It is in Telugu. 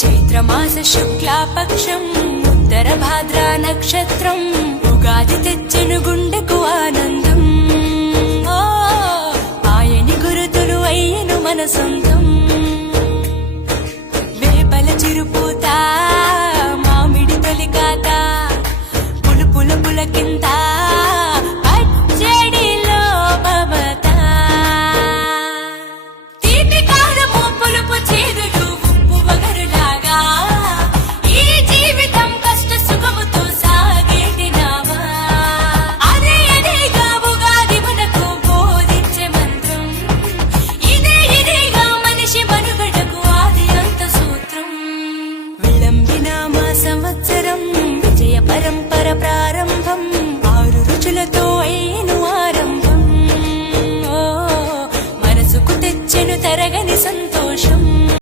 చైత్రమాస శుక్లాపక్షం ఉత్తర భాద్రా నక్షత్రం ఉగాది తెచ్చెను గుండెకు ఆనందం ఆయని గురుతులు అయ్యను మన సొంతం